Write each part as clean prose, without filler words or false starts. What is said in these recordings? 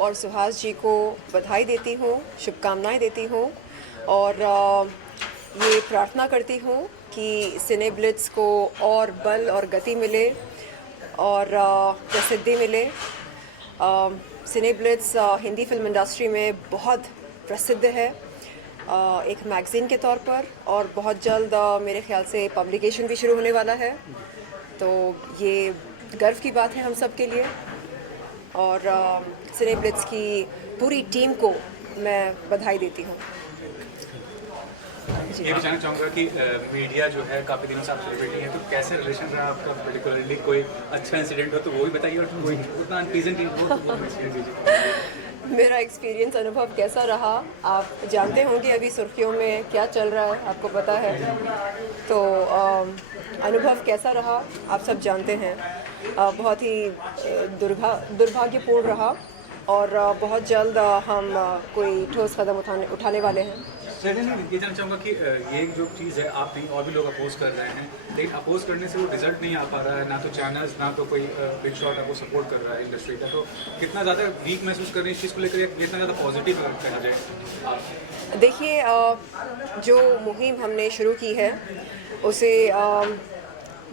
और सुहास जी को बधाई देती हूँ, शुभकामनाएं देती हूँ और ये प्रार्थना करती हूँ कि सिने ब्लिट्स को और बल और गति मिले और प्रसिद्धि मिले। सिने ब्लिट्स हिंदी फिल्म इंडस्ट्री में बहुत प्रसिद्ध है एक मैगज़ीन के तौर पर और बहुत जल्द मेरे ख्याल से पब्लिकेशन भी शुरू होने वाला है, तो ये गर्व की बात है हम सब के लिए। और सिने ब्लिट्स की पूरी टीम को मैं बधाई देती हूँ। ये भी जानना चाहूँगा कि मीडिया जो है काफ़ी दिनों से आप सेलिब्रिटी हैं, तो कैसे रिलेशन रहा आपका, पर्टिकुलरली कोई अच्छा इंसिडेंट हो तो वो भी बताइए, और कोई उतना अनप्लीजेंट हो तो वो एक्सपीरियंस दीजिए। मेरा एक्सपीरियंस अनुभव कैसा रहा, आप जानते होंगे अभी सुर्खियों में क्या चल रहा है, आपको पता है, तो अनुभव कैसा रहा आप सब जानते हैं। बहुत ही दुर्भाग्यपूर्ण रहा और बहुत जल्द हम कोई ठोस कदम उठाने वाले हैं। ये जानना चाहूँगा कि ये जो चीज़ है, आप नहीं और भी लोग अपोज कर रहे हैं, लेकिन अपोज करने से वो रिजल्ट नहीं आ पा रहा है, ना तो चैनल्स ना तो कोई बिग शॉट आपको सपोर्ट कर रहा है इंडस्ट्री का, तो कितना ज़्यादा वीक महसूस कर रहे हैं इस चीज़ को लेकर, या कितना ज़्यादा पॉजिटिव कहा जाए आप? देखिए, जो मुहिम हमने शुरू की है उसे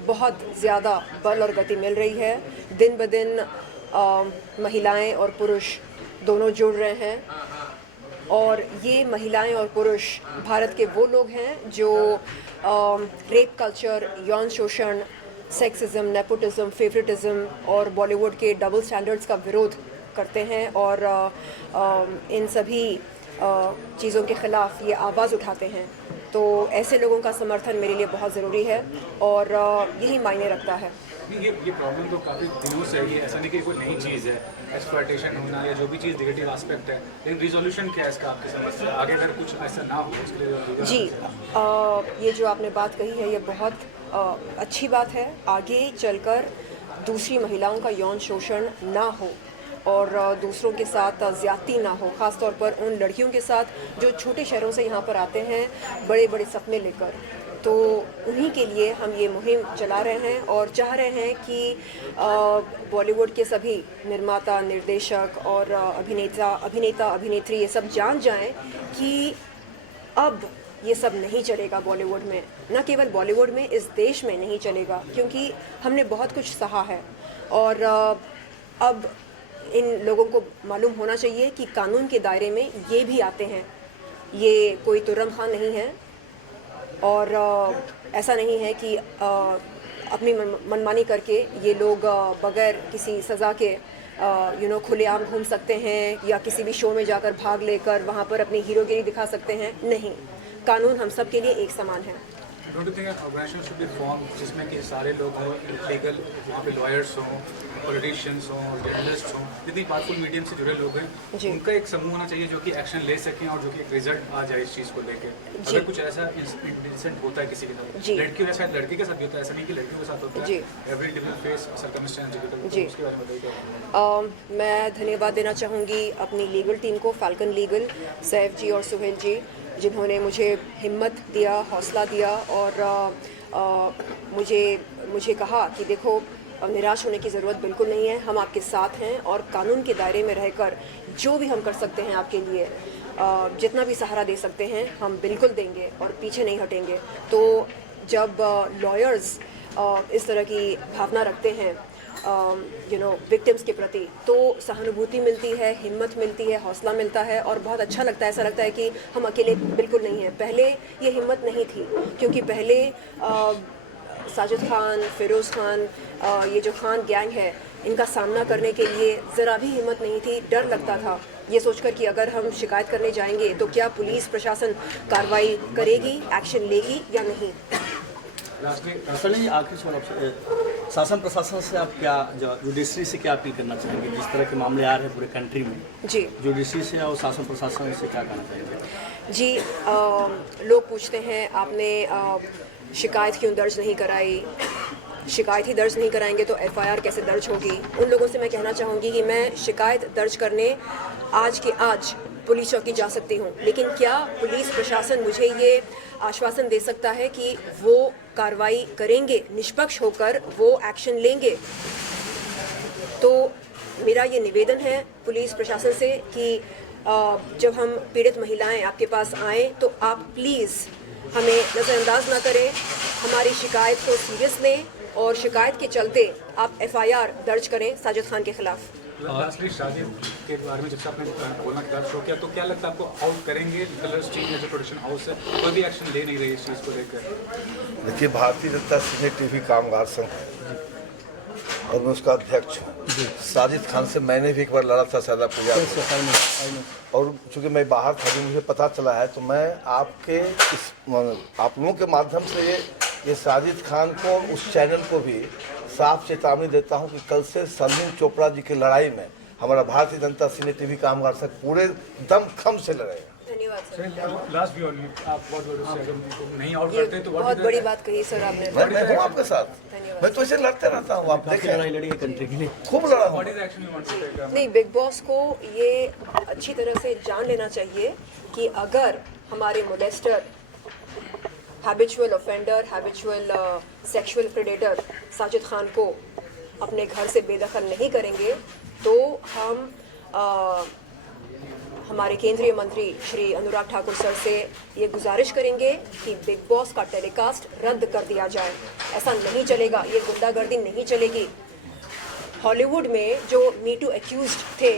बहुत ज़्यादा बल और गति मिल रही है। दिन ब दिन महिलाएं और पुरुष दोनों जुड़ रहे हैं और ये महिलाएं और पुरुष भारत के वो लोग हैं जो रेप कल्चर, यौन शोषण, सेक्सिज्म, नेपोटिज्म, फेवरेटिज्म और बॉलीवुड के डबल स्टैंडर्ड्स का विरोध करते हैं और इन सभी चीज़ों के ख़िलाफ़ ये आवाज़ उठाते हैं। तो ऐसे लोगों का समर्थन मेरे लिए बहुत ज़रूरी है और यही मायने रखता है। ये प्रॉब्लम तो काफ़ी दिनों से है, ये ऐसा नहीं कि कोई नई चीज़ है, एक्सप्लॉयटेशन होना या जो भी चीज़ नेगेटिव एस्पेक्ट है, लेकिन रिजोल्यूशन क्या है इसका आपकी समझ से, आगे अगर कुछ ऐसा ना हो उसके लिए? जी, ये जो आपने बात कही है ये बहुत अच्छी बात है। आगे चलकर दूसरी महिलाओं का यौन शोषण ना हो और दूसरों के साथ ज़्यादती ना हो, ख़ास तौर पर उन लड़कियों के साथ जो छोटे शहरों से यहाँ पर आते हैं बड़े बड़े सपने लेकर, तो उन्हीं के लिए हम ये मुहिम चला रहे हैं और चाह रहे हैं कि बॉलीवुड के सभी निर्माता, निर्देशक और अभिनेता अभिनेत्री ये सब जान जाएं कि अब ये सब नहीं चलेगा बॉलीवुड में, न केवल बॉलीवुड में, इस देश में नहीं चलेगा, क्योंकि हमने बहुत कुछ सहा है और अब इन लोगों को मालूम होना चाहिए कि कानून के दायरे में ये भी आते हैं, ये कोई तुर्रम खान नहीं है और ऐसा नहीं है कि अपनी मनमानी करके ये लोग बगैर किसी सज़ा के खुलेआम घूम सकते हैं या किसी भी शो में जाकर भाग लेकर वहाँ पर अपनी हीरोगिरी दिखा सकते हैं। नहीं, कानून हम सब के लिए एक समान है। Don't you think organisation should be form जिसमें कि सारे लोग हों, लीगल वहाँ पे लॉयर्स हों, पॉलिटिशियंस हों, जर्नलिस्ट हों, जितनी पावरफुल मीडियम से जुड़े लोग हैं, उनका एक समूह होना चाहिए जो कि एक्शन ले सकें और जो कि एक रिजल्ट आ जाए इस चीज़ को लेके। अगर कुछ ऐसा इंसिडेंट होता है किसी के साथ, लड़कियों के साथ, लड़के के साथ भी होता है, ऐसा नहीं कि लड़कियों के साथ होता है, एवरी डिफरेंट फेस सर्कमस्टेंस, उसके बारे में बताइए। मैं धन्यवाद देना चाहूँगी अपनी लीगल टीम को, फाल्कन लीगल, सैफ जी और सुहेल जी, जिन्होंने मुझे हिम्मत दिया, हौसला दिया और मुझे कहा कि देखो, निराश होने की ज़रूरत बिल्कुल नहीं है, हम आपके साथ हैं और कानून के दायरे में रहकर जो भी हम कर सकते हैं आपके लिए, जितना भी सहारा दे सकते हैं हम बिल्कुल देंगे और पीछे नहीं हटेंगे। तो जब लॉयर्स इस तरह की भावना रखते हैं विक्टिम्स के प्रति, तो सहानुभूति मिलती है, हिम्मत मिलती है, हौसला मिलता है और बहुत अच्छा लगता है। ऐसा लगता है कि हम अकेले बिल्कुल नहीं हैं। पहले ये हिम्मत नहीं थी, क्योंकि पहले साजिद खान, फिरोज़ खान, ये जो खान गैंग है, इनका सामना करने के लिए ज़रा भी हिम्मत नहीं थी। डर लगता था ये सोचकर कि अगर हम शिकायत करने जाएंगे तो क्या पुलिस प्रशासन कार्रवाई करेगी, एक्शन लेगी या नहीं। आखिरी सवाल, शासन प्रशासन से आप क्या, जुडिशरी से क्या अपील करना चाहेंगे? जिस तरह के मामले आ रहे हैं पूरे कंट्री में, जी, जुडिशरी से और शासन प्रशासन से क्या कहना चाहेंगे? जी, लोग पूछते हैं आपने शिकायत क्यों दर्ज नहीं कराई, शिकायत ही दर्ज नहीं कराएंगे तो एफआईआर कैसे दर्ज होगी। उन लोगों से मैं कहना चाहूँगी कि मैं शिकायत दर्ज करने आज के आज पुलिस चौकी जा सकती हूँ, लेकिन क्या पुलिस प्रशासन मुझे ये आश्वासन दे सकता है कि वो कार्रवाई करेंगे, निष्पक्ष होकर वो एक्शन लेंगे? तो मेरा ये निवेदन है पुलिस प्रशासन से कि जब हम पीड़ित महिलाएं आपके पास आएँ तो आप प्लीज़ हमें नज़रअंदाज ना करें, हमारी शिकायत को सीरियस लें और शिकायत के चलते आप FIR दर्ज करें साजिद खान के खिलाफ। लास्टली शादी के बारे में जब से आपने बोलना शो किया तो क्या लगता है आपको आउट करेंगे कलर्स टीम जो प्रोडक्शन हाउस है कोई भी एक्शन ले नहीं रही इस चीज़ को लेकर? देखिए, भारतीय जनता सिने टीवी कामगार संघ है और मैं उसका अध्यक्ष हूँ। साजिद खान से मैंने भी एक बार लड़ा था सैदा पूजा में, और चूंकि मैं बाहर था भी मुझे पता चला है, तो मैं आपके आप लोगों के माध्यम से ये साजिद खान को और उस चैनल को भी साफ चेतावनी देता हूं कि कल से सरलीन चोपड़ा जी की लड़ाई में हमारा भारतीय जनता सिने टीवी कामगार संघ पूरे दमखम से लड़ेगा। धन्यवाद सर। लास्ट व्यू आप बहुत नहीं आउट ये करते तो बहुत बड़ी बात कही सर आपने। मैं हूँ आपके साथ, मैं तो इसे लड़ते रहता हूँ, आप काफी देखें लड़ाई लड़ी है कंट्री के लिए। खूब लड़ा हूँ। What is action you want to take? नहीं, बिग बॉस को ये अच्छी तरह से जान लेना चाहिए कि अगर हमारे molester, habitual offender, habitual sexual predator Sajid Khan को अपने घर से बेदखल नहीं करेंगे तो हम हमारे केंद्रीय मंत्री श्री अनुराग ठाकुर सर से ये गुजारिश करेंगे कि बिग बॉस का टेलीकास्ट रद्द कर दिया जाए। ऐसा नहीं चलेगा, ये गुंडागर्दी नहीं चलेगी। हॉलीवुड में जो मीटू एक्यूज्ड थे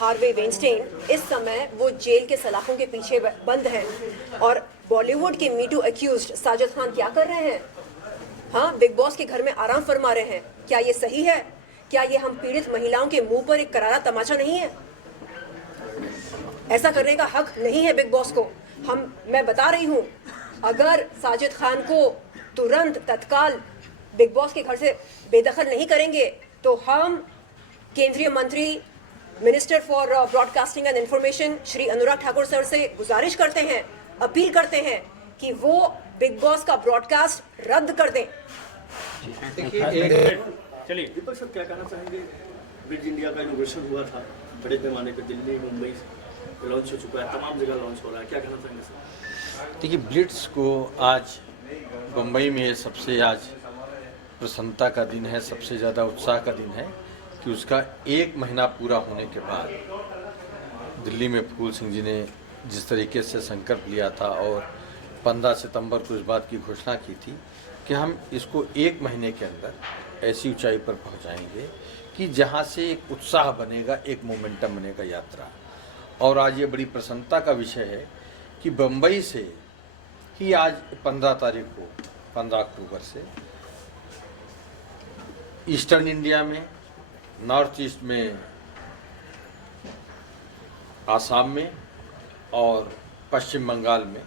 हार्वे वेनस्टीन, इस समय वो जेल के सलाखों के पीछे बंद हैं, और बॉलीवुड के मीटू एक्यूज्ड साजिद खान क्या कर रहे हैं? हाँ, बिग बॉस के घर में आराम फरमा रहे हैं। क्या ये सही है? क्या ये हम पीड़ित महिलाओं के मुंह पर एक करारा तमाचा नहीं है? ऐसा करने का हक नहीं है बिग बॉस को। मैं बता रही हूँ, अगर साजिद खान को तुरंत तत्काल बिग बॉस के घर से बेदखल नहीं करेंगे तो हम केंद्रीय मंत्री, minister for broadcasting and information Shri Anurag Thakur sir से गुजारिश करते हैं, अपील करते हैं कि वो बिग बॉस का ब्रॉडकास्ट रद्द कर दें। चलिए दीपक सर, क्या कहना चाहेंगे? ब्रिज इंडिया का इनोवेशन हुआ था बड़े पैमाने पे, दिल्ली, मुंबई लॉन्च हो चुका है, तमाम जगह लॉन्च हो रहा है, क्या कहना चाहेंगे सर? देखिए, ब्लिट्स को आज बम्बई में सबसे आज प्रसन्नता का दिन है, सबसे ज़्यादा उत्साह का दिन है कि उसका 1 महीना पूरा होने के बाद दिल्ली में फूल सिंह जी ने जिस तरीके से संकल्प लिया था और 15 सितंबर को इस बात की घोषणा की थी कि हम इसको 1 महीने के अंदर ऐसी ऊंचाई पर पहुंचाएंगे कि जहां से एक उत्साह बनेगा, एक मोमेंटम बनेगा यात्रा। और आज ये बड़ी प्रसन्नता का विषय है कि बम्बई से ही आज 15 तारीख को, 15 अक्टूबर से ईस्टर्न इंडिया में, नॉर्थ ईस्ट में, आसाम में और पश्चिम बंगाल में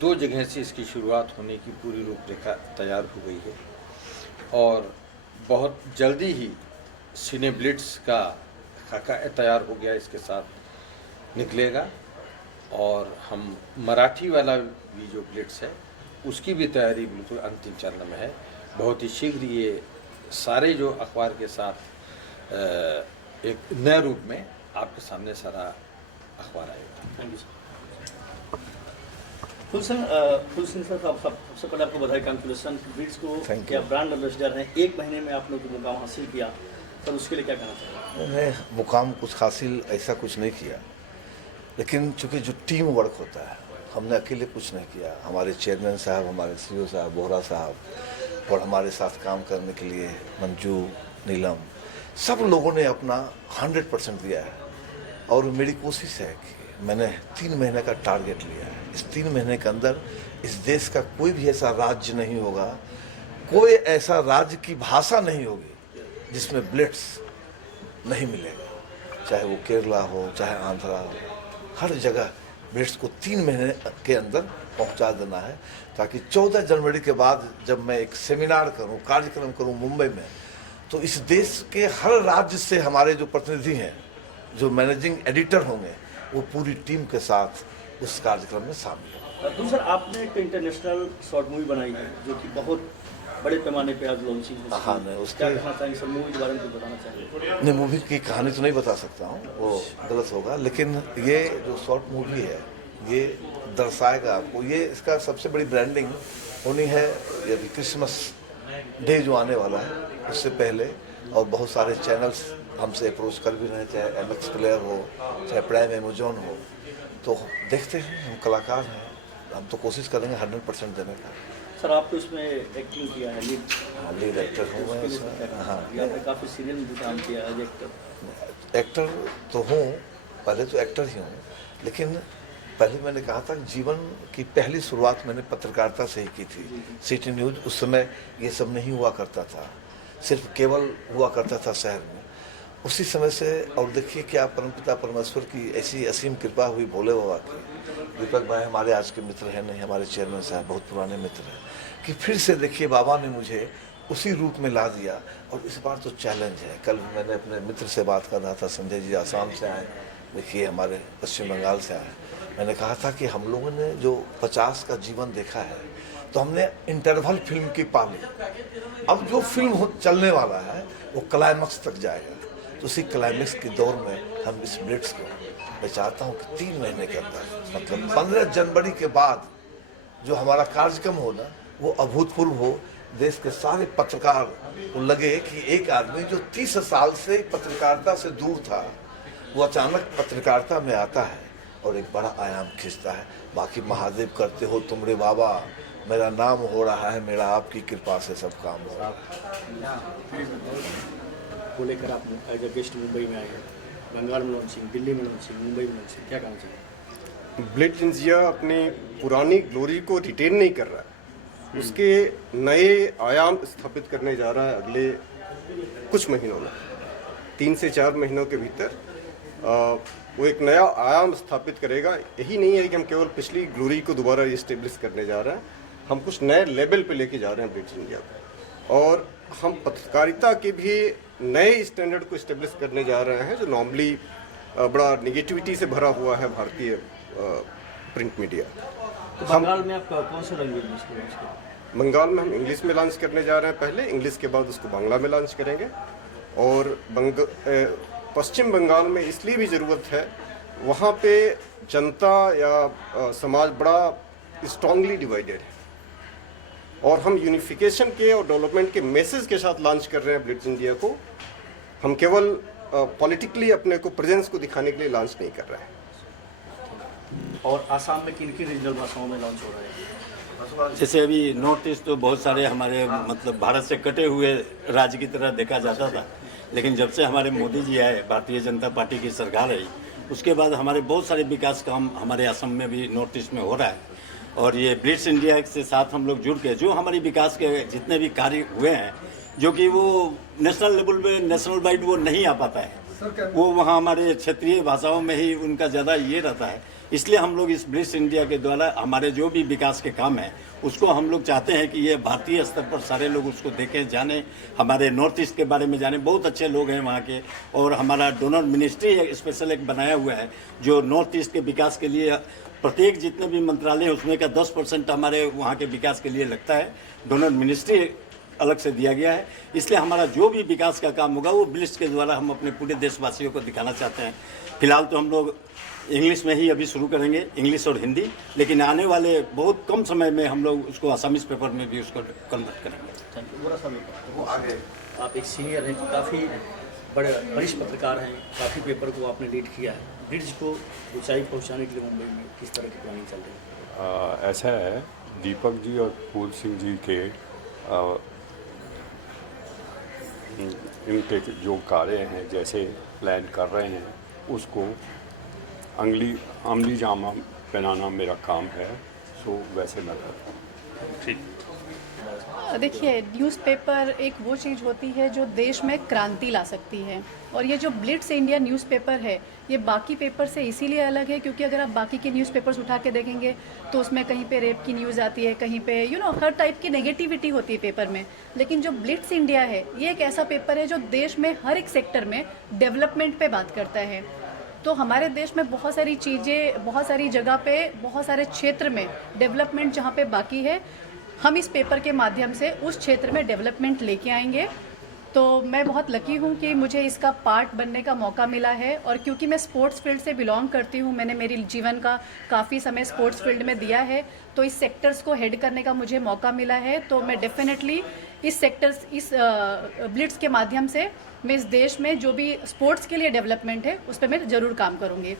2 जगह से इसकी शुरुआत होने की पूरी रूपरेखा तैयार हो गई है और बहुत जल्दी ही सिने ब्लिट्स का खाका तैयार हो गया, इसके साथ निकलेगा। और हम मराठी वाला भी जो ब्लिट्स है उसकी भी तैयारी बिल्कुल अंतिम चरण में है। बहुत ही शीघ्र ये सारे जो अखबार के साथ एक नए रूप में आपके सामने सारा अखबार आएगा। Thank you sir. Full Singh sir, सबसे पहले आपको बधाई, कंग्रेचुलेसन। ब्रिज को क्या ब्रांड एम्बेसडर हैं, 1 महीने में आप लोग मुकाम हासिल किया, सर उसके लिए क्या कहना चाहिए? मैंने मुकाम कुछ हासिल ऐसा कुछ नहीं किया, लेकिन चूंकि जो टीम वर्क होता है, हमने अकेले कुछ नहीं किया। हमारे चेयरमैन साहब, हमारे CEO साहब, बोहरा साहब और हमारे साथ काम करने के लिए मंजू, नीलम, सब लोगों ने अपना 100% दिया है। और मेरी कोशिश है कि मैंने 3 महीने का टारगेट लिया है। इस 3 महीने के अंदर इस देश का कोई भी ऐसा राज्य नहीं होगा, कोई ऐसा राज्य की भाषा नहीं होगी जिसमें ब्लिट्स नहीं मिलेगा। चाहे वो केरला हो, चाहे आंध्रा हो, हर जगह ब्लिट्स को 3 महीने के अंदर पहुंचा देना है, ताकि 14 जनवरी के बाद जब मैं एक सेमिनार करूं, कार्यक्रम करूं मुंबई में, तो इस देश के हर राज्य से हमारे जो प्रतिनिधि हैं, जो मैनेजिंग एडिटर होंगे, वो पूरी टीम के साथ उस कार्यक्रम में शामिल होंगे। तो सर, आपने एक इंटरनेशनल शॉर्ट मूवी बनाई है जो कि बहुत बड़े पैमाने पे आज लॉन्चिंग हो हाँ, नहीं, उसके क्या कहना चाहेंगे सर? मूवी के बारे में कुछ बताना चाहेंगे? नहीं, मूवी की कहानी तो नहीं बता सकता हूँ, वो गलत होगा, लेकिन ये जो शॉर्ट मूवी है ये दर्शाएगा आपको। ये इसका सबसे बड़ी ब्रांडिंग होनी है यदि क्रिसमस डे जो आने वाला है उससे पहले, और बहुत सारे चैनल्स हमसे अप्रोच कर भी रहे, चाहे एमएक्स प्लेयर हो, चाहे प्राइम अमेजोन हो। तो देखते हैं, हम कलाकार हैं, हम तो कोशिश करेंगे 100% देने का। सर आपको इसमें एक्टिंग किया है, लीड एक्टर हूँ मैं इसमें। हाँ, आपने काफ़ी सीरियल में भी काम किया एज एक्टर। एक्टर तो हूँ, पहले तो एक्टर ही हूँ, लेकिन पहले मैंने कहा था कि जीवन की पहली शुरुआत मैंने पत्रकारिता से ही की थी। सिटी न्यूज़, उस समय ये सब नहीं हुआ करता था, सिर्फ केवल हुआ करता था शहर में। उसी समय से, और देखिए क्या परमपिता परमेश्वर की ऐसी असीम कृपा हुई, भोले बाबा की। दीपक भाई हमारे आज के मित्र हैं नहीं, हमारे चेयरमैन साहब बहुत पुराने मित्र हैं, कि फिर से देखिए बाबा ने मुझे उसी रूप में ला दिया। और इस बार तो चैलेंज है। कल मैंने अपने मित्र से बात कर रहा था, संजय जी आसाम से आए, देखिए हमारे पश्चिम बंगाल से आए। मैंने कहा था कि हम लोगों ने जो 50 का जीवन देखा है, तो हमने इंटरवल फिल्म की पाली। अब जो फिल्म चलने वाला है वो क्लाइमैक्स तक जाएगा। तो उसी क्लाइमैक्स के दौर में हम इस ब्लिट्स को, मैं चाहता हूँ कि 3 महीने के अंदर, मतलब 15 जनवरी के बाद जो हमारा कार्यक्रम हो ना, वो अभूतपूर्व हो। देश के सारे पत्रकार को लगे कि एक आदमी जो 30 साल से पत्रकारिता से दूर था, वो अचानक पत्रकारिता में आता है और एक बड़ा आयाम खींचता है। बाकी महादेव करते हो तुम रे बाबा, मेरा नाम हो रहा है, मेरा आपकी कृपा से सब काम हो। को लेकर आप एज ए गेस्ट मुंबई में आए हैं, बंगाल में लॉन्चिंग, दिल्ली में लॉन्चिंग, मुंबई में लॉन्चिंग, क्या कहना चाहिए? ब्लिट्स इंडिया अपनी पुरानी ग्लोरी को रिटेन नहीं कर रहा है, उसके नए आयाम स्थापित करने जा रहा है अगले कुछ महीनों में। 3 से 4 महीनों के भीतर वो एक नया आयाम स्थापित करेगा। यही नहीं है कि हम केवल पिछली ग्लोरी को दोबारा रिस्टेब्लिश करने जा रहे हैं, हम कुछ नए लेवल पे लेके जा रहे हैं ब्लिट्स इंडिया को। और हम पत्रकारिता के भी नए स्टैंडर्ड को इस्टेब्लिश करने जा रहे हैं, जो नॉर्मली बड़ा निगेटिविटी से भरा हुआ है भारतीय प्रिंट मीडिया। तो बंगाल में आप कौन सा लैंग्वेज में इसको लॉन्च करें? बंगाल में हम इंग्लिश में लॉन्च करने जा रहे हैं पहले, इंग्लिश के बाद उसको बांग्ला में लॉन्च करेंगे। और पश्चिम बंगाल में इसलिए भी ज़रूरत है, वहाँ पे जनता या समाज बड़ा स्ट्रांगली डिवाइडेड है, और हम यूनिफिकेशन के और डेवलपमेंट के मैसेज के साथ लॉन्च कर रहे हैं ब्लिट्स इंडिया को। हम केवल पॉलिटिकली अपने को प्रेजेंस को दिखाने के लिए लॉन्च नहीं कर रहे हैं। और आसाम में किन किन रीजनल भाषाओं में लॉन्च हो रहा है? जैसे अभी नॉर्थ ईस्ट तो बहुत सारे हमारे मतलब भारत से कटे हुए राज्य की तरह देखा जाता था, लेकिन जब से हमारे मोदी जी आए, भारतीय जनता पार्टी की सरकार आई, उसके बाद हमारे बहुत सारे विकास काम हमारे असम में भी नॉर्थ ईस्ट में हो रहा है। और ये ब्लिट्स इंडिया के साथ हम लोग जुड़ के जो हमारी विकास के जितने भी कार्य हुए हैं, जो कि वो नेशनल लेवल पे नेशनल वाइड वो नहीं आ पाता है, वो वहाँ हमारे क्षेत्रीय भाषाओं में ही उनका ज़्यादा ये रहता है। इसलिए हम लोग इस ब्लिट्स इंडिया के द्वारा हमारे जो भी विकास के काम हैं, उसको हम लोग चाहते हैं कि ये भारतीय स्तर पर सारे लोग उसको देखें, जाने, हमारे नॉर्थ ईस्ट के बारे में जाने। बहुत अच्छे लोग हैं वहाँ के, और हमारा डोनर मिनिस्ट्री स्पेशल एक बनाया हुआ है जो नॉर्थ ईस्ट के विकास के लिए, प्रत्येक जितने भी मंत्रालय हैं उसमें का 10% हमारे वहाँ के विकास के लिए लगता है। डोनर मिनिस्ट्री अलग से दिया गया है। इसलिए हमारा जो भी विकास का काम होगा वो ब्लिट्स के द्वारा हम अपने पूरे देशवासियों को दिखाना चाहते हैं। फिलहाल तो हम लोग इंग्लिश में ही अभी शुरू करेंगे, इंग्लिश और हिंदी, लेकिन आने वाले बहुत कम समय में हम लोग उसको आसामीज पेपर में भी उसको कन्वर्ट करेंगे। आप एक सीनियर हैं, काफ़ी बड़े वरिष्ठ पत्रकार हैं, काफ़ी पेपर को आपने लीड किया है। ब्लिट्स को ऊंचाई पहुंचाने के लिए मुंबई में किस तरह की प्लानिंग चल रही है? ऐसा है, दीपक जी और फूल सिंह जी के इनके जो कार्य हैं, जैसे प्लान कर रहे हैं, उसको अमली जामा पहनाना मेरा काम है, सो वैसे मैं करता हूँ। ठीक। देखिए, न्यूज़पेपर एक वो चीज़ होती है जो देश में क्रांति ला सकती है, और ये जो ब्लिट्स इंडिया न्यूज़पेपर है, ये बाकी पेपर से इसीलिए अलग है क्योंकि अगर आप बाकी के न्यूज़पेपर्स उठा के देखेंगे तो उसमें कहीं पे रेप की न्यूज़ आती है, कहीं पे हर टाइप की नेगेटिविटी होती है पेपर में। लेकिन जो ब्लिट्स इंडिया है, ये एक ऐसा पेपर है जो देश में हर एक सेक्टर में डेवलपमेंट पे बात करता है। तो हमारे देश में बहुत सारी चीज़ें, बहुत सारी जगह पे, बहुत सारे क्षेत्र में डेवलपमेंट जहाँ पे बाकी है, हम इस पेपर के माध्यम से उस क्षेत्र में डेवलपमेंट लेके आएंगे। तो मैं बहुत लकी हूँ कि मुझे इसका पार्ट बनने का मौका मिला है, और क्योंकि मैं स्पोर्ट्स फील्ड से बिलोंग करती हूँ, मैंने मेरी जीवन का काफ़ी समय स्पोर्ट्स फील्ड में दिया है, तो इस सेक्टर्स को हेड करने का मुझे मौका मिला है। तो मैं डेफिनेटली इस सेक्टर इस ब्लिट्स के माध्यम से मैं इस देश में जो भी स्पोर्ट्स के लिए डेवलपमेंट है उस पर मैं ज़रूर काम करूँगी।